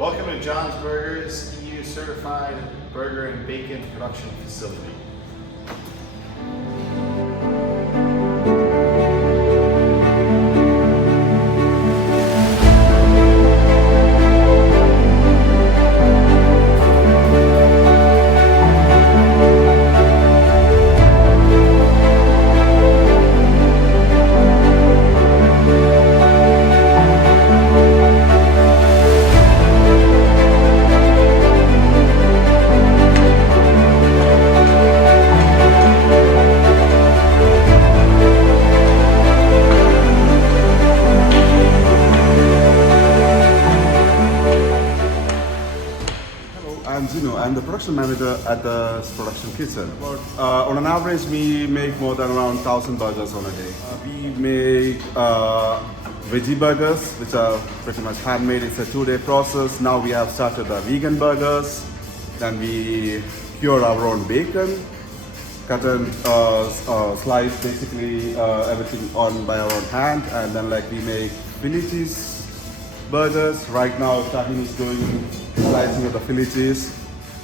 Welcome to John's Burgers, EU certified burger and bacon production facility. I'm Zino. I'm the production manager at the production kitchen. On an average, we make more than around 1,000 burgers on a day. We make veggie burgers, which are pretty much handmade. It's a 2-day process. Now we have started the vegan burgers. Then we cure our own bacon, cut and slice basically everything on by our own hand. And then we make Philly cheese burgers. Right now, Shaheen is doing slicing of the Philly cheese.